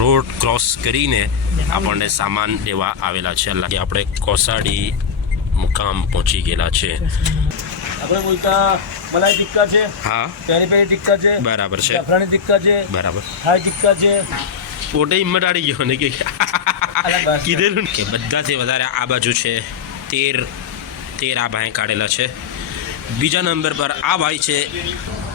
Road cross કરીને આપણને સામાન દેવા આવેલા છે. કે આપણે કોસાડી મુકામ પહોંચી ગયેલા છે. આપણે બોલતા મલાઈ ટિક્કા છે, હા પેરી પેરી ટિક્કા છે, બરાબર છે, જાફરાની ટિક્કા છે, બરાબર. થાઈ ટિક્કા છે. પોતે હિંમત આડી ગયો ને કે કીધેલું કે બધાથી વધારે આ બાજુ છે 13 આ ભાઈ કાઢેલા છે. બીજા નંબર પર આ ભાઈ છે.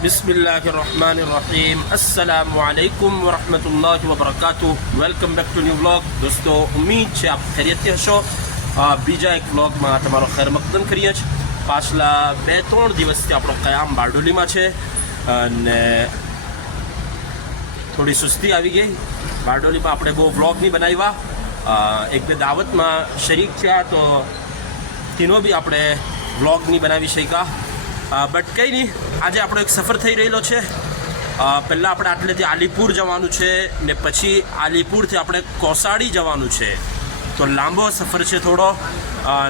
बिस्मिल्लाहिर्रहमानिर्रहीम अस्सलामु अलैकुम वरहमतुल्लाहि वबरकातुह. Welcome back to new vlog. દોસ્તો, ઉમ્મીદ છે આપ ખૈરિયતથી હશો. બીજા એક વ્લોગમાં તમારો ખૈર મકદમ કરીએ છીએ. પાછલા 2-3 દિવસથી આપણો કયામ બારડોલીમાં છે અને થોડી સુસ્તી આવી ગઈ. બારડોલીમાં આપણે બહુ વ્લોગ નહીં બનાવ્યા. એક બે દાવતમાં શરીક થયા તો તેનો બી આપણે વ્લોગ નહીં બનાવી શક્યા. બટ કંઈ નહીં, આજે આપણો એક સફર થઈ રહેલો છે. પહેલાં આપણે આટલેથી આલીપુર જવાનું છે ને પછી આલીપુરથી આપણે કોસાડી જવાનું છે. તો લાંબો સફર છે થોડો.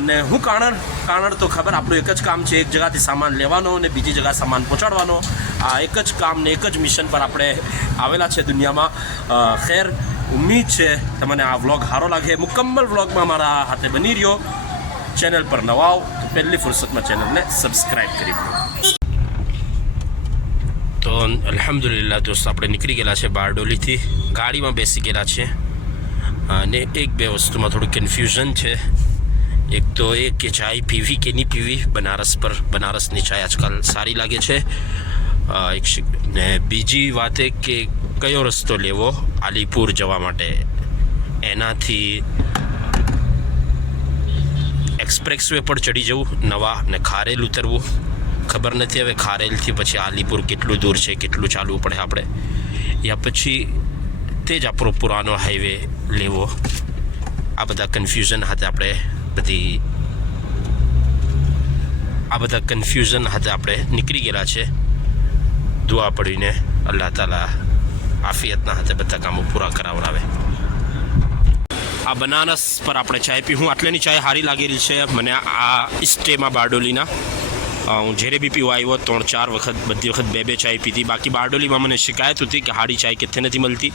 ને હું કાણર તો ખબર, આપણું એક જ કામ છે, એક જગ્યાથી સામાન લેવાનો અને બીજી જગ્યા સામાન પહોંચાડવાનો. આ એક જ કામ ને એક જ મિશન પર આપણે આવેલા છે દુનિયામાં. ખેર, ઉમ્મીદ છે તમને આ વ્લોગ સારો લાગે. મુકમ્મલ વ્લોગમાં મારા હાથે બની રહ્યો. ચેનલ પર નવા આવો તો પહેલી ફુરસતમાં ચેનલને સબસ્ક્રાઈબ કરી દો. તો અલ્હમ્દુલિલ્લાહ દોસ્તો, આપણે નીકળી ગયેલા છે બારડોલીથી. ગાડીમાં બેસી ગયેલા છે અને એક બે વસ્તુમાં થોડું કન્ફ્યુઝન છે. એક તો એ કે ચાય પીવી કે નહીં પીવી. બનારસની ચાય આજકાલ સારી લાગે છે. ને બીજી વાત એ કે કયો રસ્તો લેવો આલીપુર જવા માટે. એનાથી એક્સપ્રેસ વે પર ચડી જવું નવા ને ખારેલ ઉતરવું. ખબર નથી હવે ખારેલથી પછી આલીપુર કેટલું દૂર છે, કેટલું ચાલવું પડે આપણે, યા પછી તે જ આપણો પુરાનો હાઈવે લેવો. આ બધા કન્ફ્યુઝન હાથે આપણે નીકળી ગયેલા છે. દુઆ પડીને અલ્લાહ તાલા આફિયતના હાથે બધા કામો પૂરા કરાવડાવે. આ બનારસ પર આપણે ચાય પી. હું આટલેની ચાય સારી લાગેલી છે મને આ સ્ટેમાં બારડોલીના. હું જ્યારે બી પીવા આવ્યો 3-4 વખત, બધી વખત 2-2 ચાય પીધી. બાકી બારડોલીમાં મને શિકાયત હતી કે સારી ચાય કેથે નથી મળતી.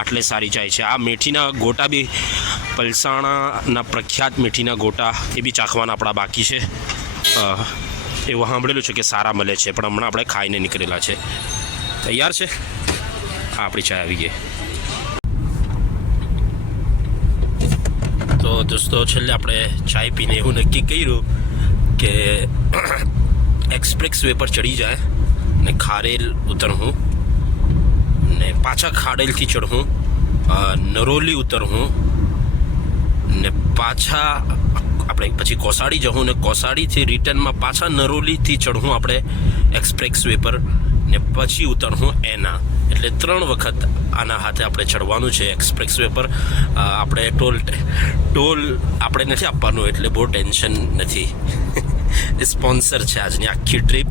આટલે સારી ચાય છે. આ મેથીના ગોટા બી, પલસાણાના પ્રખ્યાત મેથીના ગોટા, એ બી ચાખવાના આપણા બાકી છે. એવું સાંભળેલું છે કે સારા મળે છે, પણ હમણાં આપણે ખાઈને નીકળેલા છે. તૈયાર છે? આપણી ચાય આવી ગઈ. તો દોસ્તો, છેલ્લે આપણે ચાય પીને એવું નક્કી કર્યું કે એક્સપ્રેસ વે પર ચડી જાય ને ખારેલ ઉતરવું ને પાછા ખારેલથી ચડવું, નરોલી ઉતરવું ને પાછા આપણે પછી કોસાડી જવું ને કોસાડીથી રિટર્નમાં પાછા નરોલીથી ચડવું આપણે એક્સપ્રેસ વે પર ને પછી ઉતરવું એના. એટલે 3 વખત આના હાથે આપણે ચડવાનું છે એક્સપ્રેસ વે પર. આપણે ટોલ આપણે નથી આપવાનું, એટલે બહુ ટેન્શન નથી. સ્પોન્સર છે આજની આખી ટ્રીપ.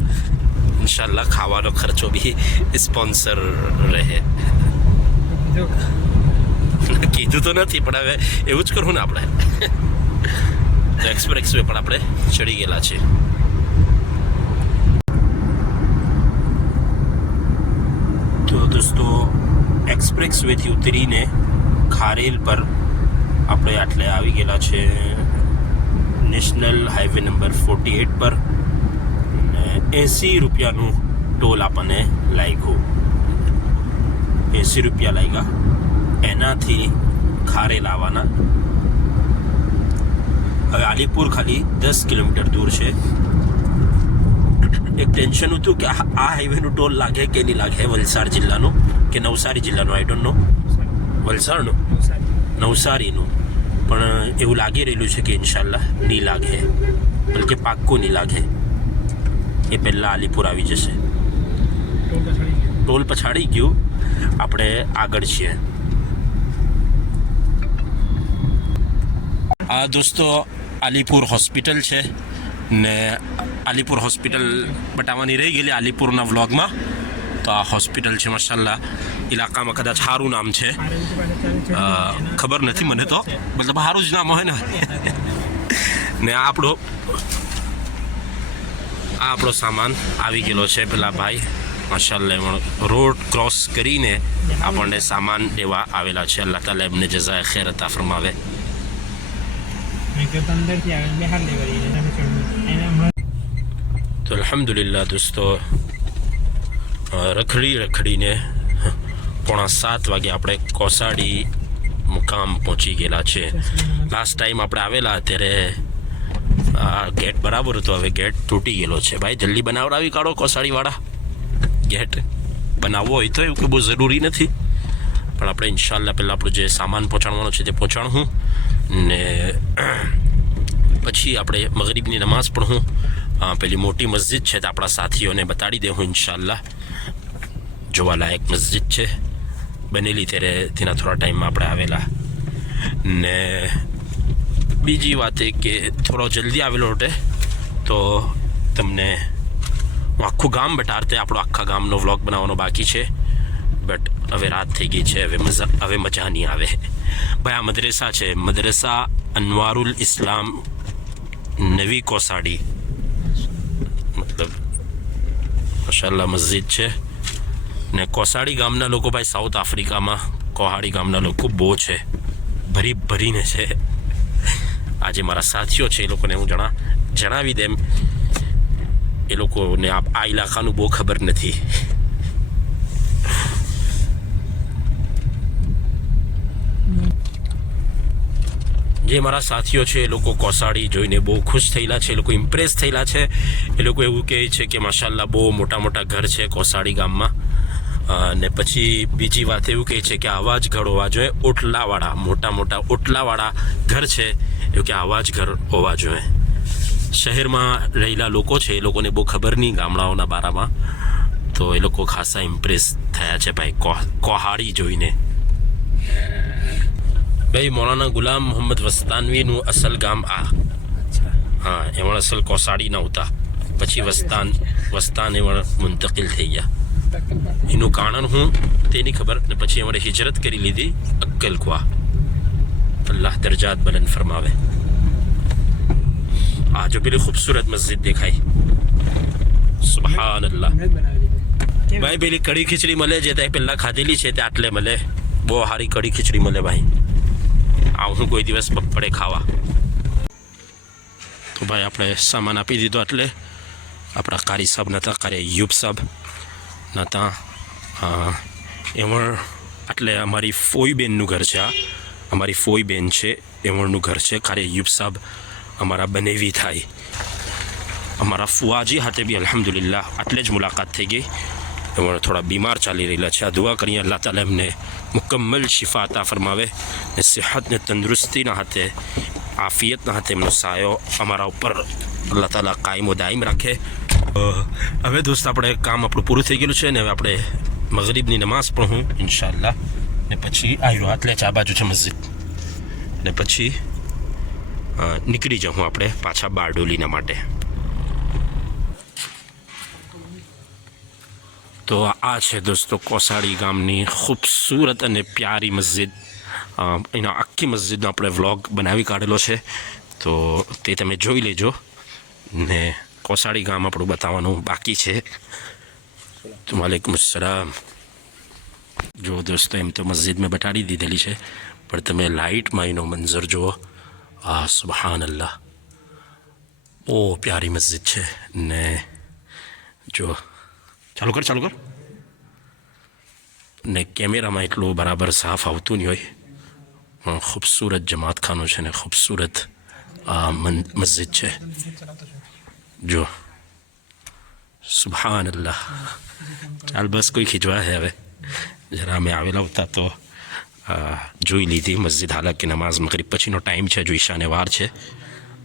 ઇન્શાલ્લાહ ખાવાનો ખર્ચો બી સ્પોન્સર રહે. કીધું તો નથી, પણ હવે એવું જ કરવું ને આપણે. તો એક્સપ્રેસ વે પર આપણે ચડી ગયેલા છે. તો દોસ્તો, એક્સપ્રેસ વેથી ઉતરીને ખારેલ પર આપણે આટલે આવી ગયેલા છે. નેશનલ હાઈવે નંબર 48 પર 80 રૂપિયાનું ટોલ આપણને લાગ્યું. 80 રૂપિયા લાગ્યા. એનાથી ખારેલ આવવાના. હવે આલીપુર ખાલી 10 કિલોમીટર દૂર છે. એક ટેન્શન હતું કે આ હાઈવેનું ટોલ લાગે કે નહીં લાગે. વલસાડ જિલ્લાનું કે નવસારી જિલ્લાનું, આઈ ડોન્ટ નો. વલસાડનું, નવસારીનું. પણ એવું લાગી રહેલું છે કે ઇન્શાલ્લાહ નહીં લાગે, બલકે પાક્કું નહીં લાગે. એ પહેલાં આલીપુર આવી જશે. ટોલ પછાડી ગયું, આપણે આગળ છીએ. આ દોસ્તો આલીપુર હોસ્પિટલ છે ને આલીપુર હોસ્પિટલ બતાવવાની રહી ગયેલી આલીપુરના વ્લોગમાં. તો આ હોસ્પિટલ છે માશાલ્લાહ. ઇલાકામાં કદાચ સારું નામ છે, ખબર નથી મને તો, મતલબ સારું જ નામ હોય ને આ આપણો સામાન આવી ગયેલો છે. પેલા ભાઈ માશાલ્લાહ એમાં રોડ ક્રોસ કરીને આપણને સામાન દેવા આવેલા છે. અલ્લાહ તાલા એમને જઝાએ ખૈર અતા ફરમાવે. તો અલ્હમ્દુલિલ્લાહ દોસ્તો, રખડીને 6:45 વાગે આપણે કોસાડી મુકામ પહોંચી ગયેલા છે. લાસ્ટ ટાઈમ આપણે આવેલા ત્યારે આ ગેટ બરાબર હતો, હવે ગેટ તૂટી ગયેલો છે. ભાઈ જલ્દી બનાવડાવી કાઢો કોસાડીવાળા. ગેટ બનાવવો હોય તો એવું કે બહુ જરૂરી નથી, પણ આપણે ઇન્શાલ્લાહ પહેલાં આપણું જે સામાન પહોંચાડવાનો છે તે પહોંચાડું ને પછી આપણે મગરીબની નમાઝ પઢું. પેલી મોટી મસ્જિદ છે તે આપણા સાથીઓને બતાડી દે હું ઇન્શાલ્લાહ. જોવાલાયક મસ્જિદ છે, બનેલી ત્યારે તેના થોડા ટાઈમમાં આપણે આવેલા. ને બીજી વાત એ કે થોડો જલ્દી આવેલો હોતે તો તમને હું આખું ગામ બતાડતે. આપણો આખા ગામનો વ્લોગ બનાવવાનો બાકી છે, બટ હવે રાત થઈ ગઈ છે, હવે મજા નહીં આવે. ભાઈ આ મદ્રેસા છે, મદ્રેસા અનવારુલ ઇસ્લામ નવી કોસાડી, મતલબ માશાલ્લાહ મસ્જિદ છે. ને કોસાડી ગામના લોકો ભાઈ સાઉથ આફ્રિકામાં કોહાડી ગામના લોકો બહુ છે, ભરીને છે. આજે મારા સાથીઓ છે એ લોકોને હું જણાવી દેમ, એ લોકોને આ ઇલાકાનું બહુ ખબર નથી. જે મારા સાથીઓ છે એ લોકો કોસાડી જોઈને બહુ ખુશ થયેલા છે, એ લોકો ઇમ્પ્રેસ થયેલા છે. એ લોકો એવું કહે છે કે માશાલ્લાહ બહુ મોટા ઘર છે કોસાડી ગામમાં. ને પછી બીજી વાત એવું કહે છે કે આવા જ ઘર હોવા જોઈએ, ઓટલાવાળા, મોટા ઓટલાવાળા ઘર છે, એવું કે આવા જ ઘર હોવા જોઈએ. શહેરમાં રહેલા લોકો છે એ લોકોને બહુ ખબર નહીં ગામડાઓના બારામાં, તો એ લોકો ખાસા ઇમ્પ્રેસ થયા છે ભાઈ કોહાડી જોઈને. ભાઈ મૌલાના ગુલામ મોહમ્મદ વસ્તાનવીનું અસલ ગામ આ. હા, એમાં અસલ કોસાડી નહોતા, પછી વસ્તાન એમાં મુંતકિલ થઈ ગયા. એનું કારણ હું તેની ખબર, ને પછી એમણે હિજરત કરી લીધી અક્કલકુઆ. અલ્લાહ દરજાત બલંદ ફરમાવે. આ જો પેલી ખૂબસૂરત મસ્જિદ દેખાય, સુબહાન અલ્લાહ. ભાઈ પેલી કઢી ખીચડી મળે છે તે પહેલાં ખાધેલી છે, તે આટલે મળે, બહુ સારી કઢી ખીચડી મળે ભાઈ. હું કોઈ દિવસ બપોરે ખાવા. તો ભાઈ આપણે સામાન આપી દીધો, એટલે આપણા કારી સાહેબ નહોતા, કારી અયુબ સાહેબ નહોતા. એમણ એટલે અમારી ફોઈ બેનનું ઘર છે. આ અમારી ફોઈ બેન છે, એમણનું ઘર છે. કારી અયુબ સાહેબ અમારા બનેવી થાય. અમારા ફુઆજી હાથે બી અલ્હમ્દુલિલ્લાહ આટલે જ મુલાકાત થઈ ગઈ. એમણે થોડા બીમાર ચાલી રહેલા છે. આ દુઆ કરીએ અલ્લાહ તાલા એમને મુકમ્મલ શિફા અતા ફરમાવે, ને સેહત ને તંદુરસ્તીના હાથે, આફિયતના હાથે એમનો સાયો અમારા ઉપર અલ્લાહ તાલા કાયમ દાયમ રાખે. હવે દોસ્ત આપણે કામ આપણું પૂરું થઈ ગયેલું છે ને હવે આપણે મગરીબની નમાઝ પઢું ઇન્શાલ્લાહ, ને પછી આવ્યો આટલે ચા બાજુ છે મસ્જિદ, ને પછી નીકળી જાઉં આપણે પાછા બારડોલીના માટે. તો આ છે દોસ્તો કોસાડી ગામની ખૂબસૂરત અને પ્યારી મસ્જિદ. એના આખી મસ્જિદનો આપણે વ્લોગ બનાવી કાઢેલો છે, તો તે તમે જોઈ લેજો. ને કોસાડી ગામ આપણું બતાવવાનું બાકી છે. તો વાલેકુમ અસલામ. જો દોસ્તો એમ તો મસ્જિદ મેં બતાડી દીધેલી છે, પણ તમે લાઇટમાં એનો મંઝર જુઓ. સુબહાન અલ્લાહ, બહુ પ્યારી મસ્જિદ છે. ને જો ચાલુ કર ને કેમેરામાં એટલું બરાબર સાફ આવતું નહીં હોય, પણ ખૂબસૂરત જમાતખાનું છે ને ખૂબસૂરત મસ્જિદ છે. જો સુબહાન અલ્લાહ. ચાલ બસ કોઈ ખીચવા છે હવે. જરા અમે આવેલા હતા તો જોઈ લીધી મસ્જિદ. હાલાકી નમાઝ મગરીબ પછીનો ટાઈમ છે, જો ઈશાને વાર છે,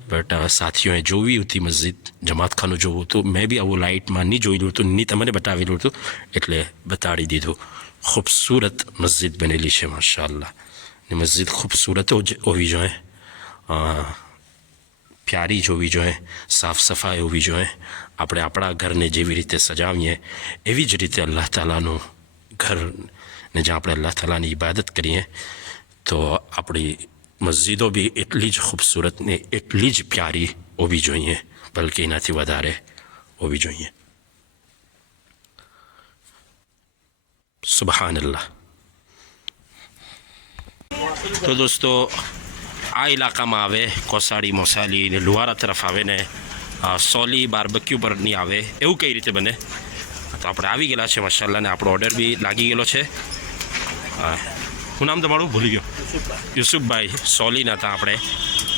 બટ સાથીઓએ જોવી હતી મસ્જિદ, જમાતખાનું જોવું હતું. મેં બી આવું લાઇટમાં નહીં જોયેલું હતું, નહીં તમને બતાવેલું હતું, એટલે બતાડી દીધું. ખૂબસૂરત મસ્જિદ બનેલી છે માશાઅલ્લાહ. ને મસ્જિદ ખૂબસૂરત હોવી જોઈએ, પ્યારી જોવી જોઈએ, સાફ સફાઈ હોવી જોઈએ. આપણે આપણા ઘરને જેવી રીતે સજાવીએ એવી જ રીતે અલ્લાહ તાલાનું ઘરને જ્યાં આપણે અલ્લાહ તાલાની ઇબાદત કરીએ, તો આપણી મસ્જિદો બી એટલી જ ખૂબસૂરત ને એટલી જ પ્યારી હોવી જોઈએ, બલકે એનાથી વધારે હોવી જોઈએ. સુબહાનલ્લાહ. તો દોસ્તો આ ઇલાકામાં આવે કોસાડી મોસાલી ને લુહારા તરફ આવે ને સોલી બાર્બક્યુ પર નહીં આવે એવું કઈ રીતે બને? તો આપણે આવી ગયેલા છે માશાલ્લાહ, ને આપણો ઓર્ડર બી લાગી ગયેલો છે. શું નામ તમારું? ભૂલી ગયો. યુસુફભાઈ સોલીના હતા આપણે,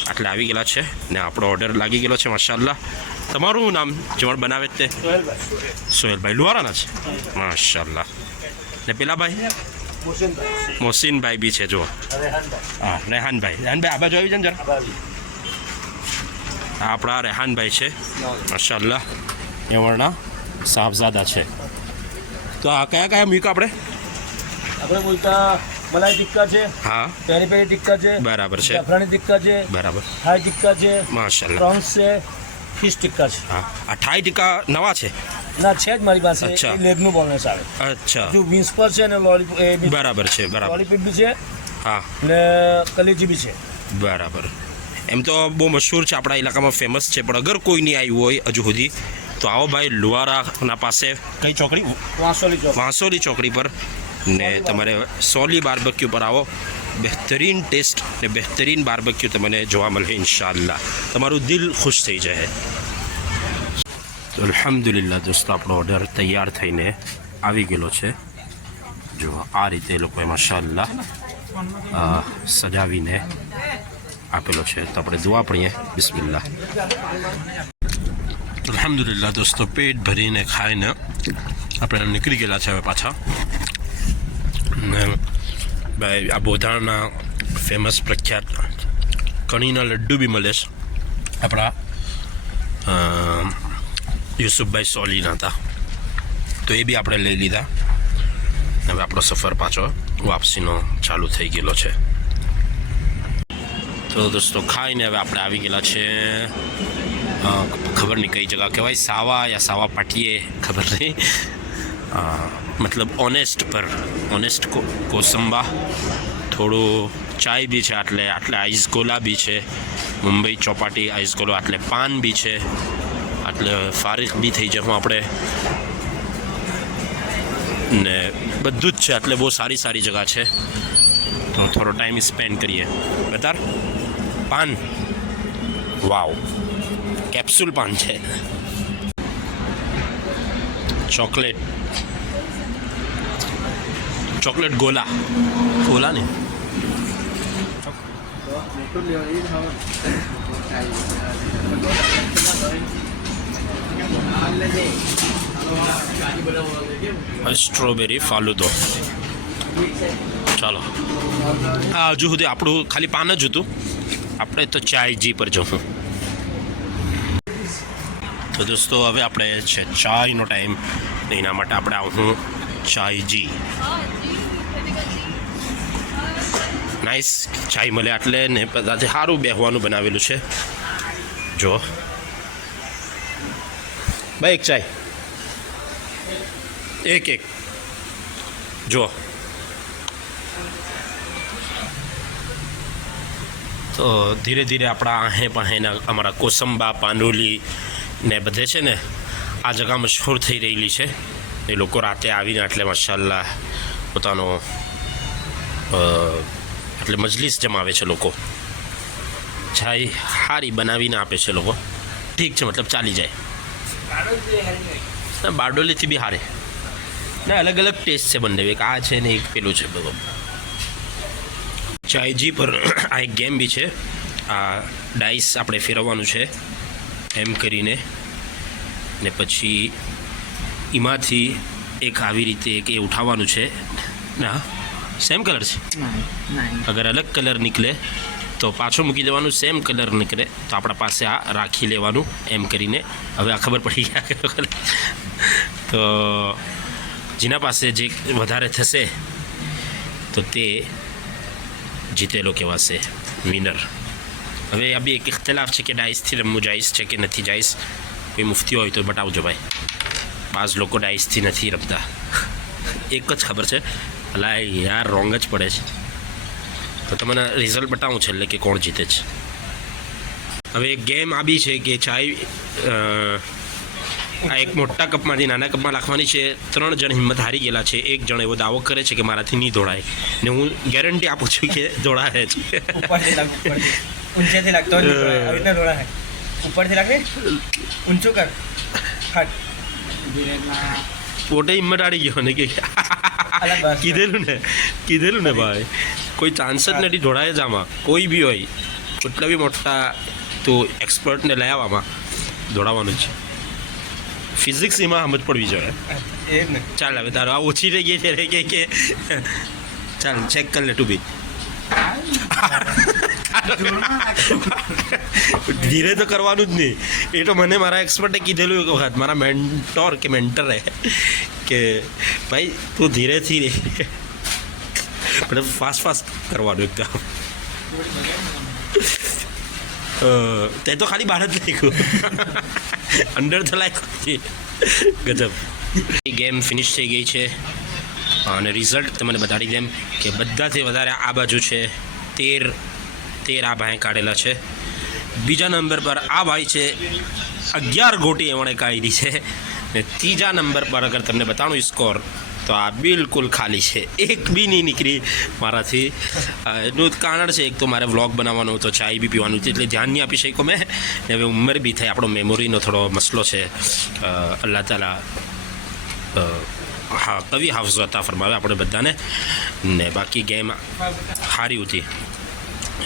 આટલે આવી ગયેલા છે ને આપણો ઓર્ડર લાગી ગયેલો છે માશાલ્લાહ. તમારું નામ જમણ બનાવે જ તે? સોહેલભાઈ લુહારાના છે માશાલ્લાહ. ને પેલા ભાઈ મોહસિનભાઈ બી છે, જુઓ. હા, રેહાનભાઈ આ બાજુ આવી જાય ને જરા. આ આપણા રેહાનભાઈ છે માશાલ્લાહ, એ વર્ણા સાહબઝાદા છે. તો આ કયા કયા મૂક્યા આપણે? આપણે બોલતા મલાઈ ટિક્કા છે, હા, પેરી પેરી ટિક્કા છે, બરાબર છે, જાફરાની ટિક્કા છે, બરાબર, થાઈ ટિક્કા છે, માશાલ્લાહ. પ્રોન્સ છે, ફિશ ટિક્કા છે. હા, આ થાઈ ટીકા નવા છે? ના, છે જ મારી પાસે. અચ્છા. એ લેગનું બોનસ આવે. અચ્છા, જો વિંગ્સ પર છે ને બરાબર છે, બરાબર. લોલીપોપ બી છે હા, ને કલેજી બી છે. બરાબર. એમ તો બહુ મશહૂર છે, આપણા ઇલાકામાં ફેમસ છે, પણ અગર કોઈ નહીં આવ્યું હોય હજુ સુધી તો આવો ભાઈ લુહારાના પાસે. કઈ ચોકડી? વાંસોલી ચોકડી પર. ને તમારે સોલી બાર્બક્યુ પર આવો. બહેતરીન ટેસ્ટ ને બહેતરીન બાર્બક્યુ તમને જોવા મળે ઇન્શાઅલ્લાહ. તમારું દિલ ખુશ થઈ જાય. તો અલ્હમ્દુલિલ્લાહ દોસ્તો, આપણો ઓર્ડર તૈયાર થઈને આવી ગયેલો છે. જો આ રીતે એ લોકોએ માશાઅલ્લાહ સજાવીને આપેલો છે. તો આપણે દુઆ પડીએ. બિસ્મિલ્લાહ. અલ્હમ્દુલિલ્લાહ દોસ્તો, પેટ ભરીને ખાઈને આપણે નીકળી ગયેલા છે હવે પાછા. ને ભાઈ આ બોધાણના ફેમસ પ્રખ્યાત કણીના લડ્ડુ બી મળે છે. આપણા યુસુફભાઈ સોલીના હતા, તો એ બી આપણે લઈ લીધા. હવે આપણો સફર પાછો વાપસીનો ચાલુ થઈ ગયેલો છે. તો દોસ્તો ખાઈને હવે આપણે આવી ગયેલા છે, ખબર નહીં કઈ જગા કહેવાય, સાવા યા સાવા પાટીએ, ખબર નહીં. મતલબ ઓનેસ્ટ પર, ઓનેસ્ટ કોસંબા. થોડું ચાય બી છે, આટલે આઈસ ગોલા બી છે, મુંબઈ ચોપાટી આઈસ ગોલો, આટલે પાન બી છે, આટલે ફારિક બી થઈ જવું આપણે, ને બધું જ છે. એટલે બહુ સારી સારી જગા છે, તો થોડો ટાઈમ સ્પેન્ડ કરીએ. બતાર પાન, વાવ, કેપ્સ્યુલ પાન છે. ચોકલેટ ગોલા ને સ્ટ્રોબેરી ફાલુદો. ચાલો, આ હજુ સુધી આપણું ખાલી પાન જ હતું, આપણે તો ચાય જી પર જવું. તો દોસ્તો હવે આપણે છે ચાયનો ટાઈમ, એના માટે આપણે આવું ચાય જી. નાઇસ ચાય મળે એટલે ને બધાથી સારું બેહવાનું બનાવેલું છે. જો ભાઈ એક ચાય, એક જો. તો ધીરે ધીરે આપણા આહેના અમારા કોસંબા પાંડોલી ને બધે છે ને આ જગા મશહૂર થઈ રહેલી છે. એ લોકો રાતે આવીને એટલે માશાલ્લાહ પોતાનો એટલે મજલિસ જમાવે છે લોકો. ચાય સારી બનાવીને આપે છે લોકો, ઠીક છે, મતલબ ચાલી જાય. બારડોલીથી બી હારે ને, અલગ અલગ ટેસ્ટ છે બંને, એક આ છે ને એક પેલું છે બધું. ચાયજી પર આ એક ગેમ બી છે, આ ડાઈસ આપણે ફેરવવાનું છે એમ કરીને, ને પછી એમાંથી એક આવી રીતે એક એ ઉઠાવવાનું છે. ના સેમ કલર છે, અગર અલગ કલર નીકળે તો પાછો મૂકી દેવાનું, સેમ કલર નીકળે તો આપણા પાસે આ રાખી લેવાનું એમ કરીને. હવે આ ખબર પડી ગયા. તો જેના પાસે જે વધારે થશે તો તે જીતેલો કહેવાશે, વિનર. હવે આ બી એક ઇખ્તલાફ છે કે ડાઈસથી રમવું જાઈસ છે કે નથી જાઈસ. કોઈ મુફ્તી હોય તો બતાવજો ભાઈ. બાજ લોકો ડાઈસથી નથી રમતા, એક જ ખબર છે, અલા યાર રોંગ જ પડે છે. તો તમને રિઝલ્ટ બતાવું છેલ્લે કે કોણ જીતે છે. હવે એક ગેમ આ બી છે કે ચાય આ એક મોટા કપમાંથી નાના કપમાં નાખવાની છે. 3 જણ હિંમત હારી ગયેલા છે. એક જણ એવો દાવો કરે છે કે મારાથી નહીં દોડાય, ને હું ગેરંટી આપું છું કે દોડાય છે. ऊपर से लग ऊपर ऊंचे से लगता है अब इतना थोड़ा है ऊपर से लगे ऊंचो कर हट પોતે હિંમત હારી ગયો ને કે अलग बात કીધેલું ને ભાઈ, કોઈ ચાન્સ જ નથી. દોડાય જ આમાં કોઈ બી હોય, કેટલા બી મોટા તો એક્સપર્ટને લઈ આવવામાં દોડાવવાનું છે. ફિઝિક્સ એમાં સમજ પડવી જોઈએ. एक ने ચાલ હવે તારો આ ઓછી રહી ગઈ છે કે ચાલ ચેક કર લે તું બી. ધીરે તો કરવાનું જ નહીં. એ તો મને મારા એક્સપર્ટે કીધેલું એક વખત, મારા મેન્ટોર કે મેન્ટરે, કે ભાઈ તું ધીરેથી મતલબ ફાસ્ટ કરવાનું એકદમ. તે તો ખાલી બહાર જ લાગ્યું, અંદર તો લાગ્યું. ગજબ. ગેમ ફિનિશ થઈ ગઈ છે અને રિઝલ્ટ તમને બતાડી દેમ કે બધાથી વધારે આ બાજુ છે 13 આ ભાઈ કાઢેલા છે. બીજા નંબર પર આ ભાઈ છે 11 ગોટી એમણે કાઢી છે. ને ત્રીજા નંબર પર અગર તમને બતાવું સ્કોર તો આ બિલકુલ ખાલી છે, એક બી નહીં નીકળી મારાથી. એનું કારણ છે એક તો મારે વ્લોગ બનાવવાનો હતો, ચાય બી પીવાનું હતું, એટલે ધ્યાન નહીં આપી શક્યો મેં. ને હવે ઉંમર બી થઈ, આપણો મેમોરીનો થોડો મસલો છે. અલ્લાહ તાલા હા કવિ હાફઝ અતા ફરમાવે આપણે બધાને. ને બાકી ગેમ હારી હતી.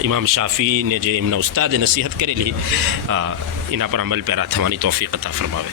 ઇમામ શાફીને જે એમના ઉસ્તાદે નસીહત કરેલી એના પર અમલ પેરા થવાની તોફીક અતા ફરમાવે.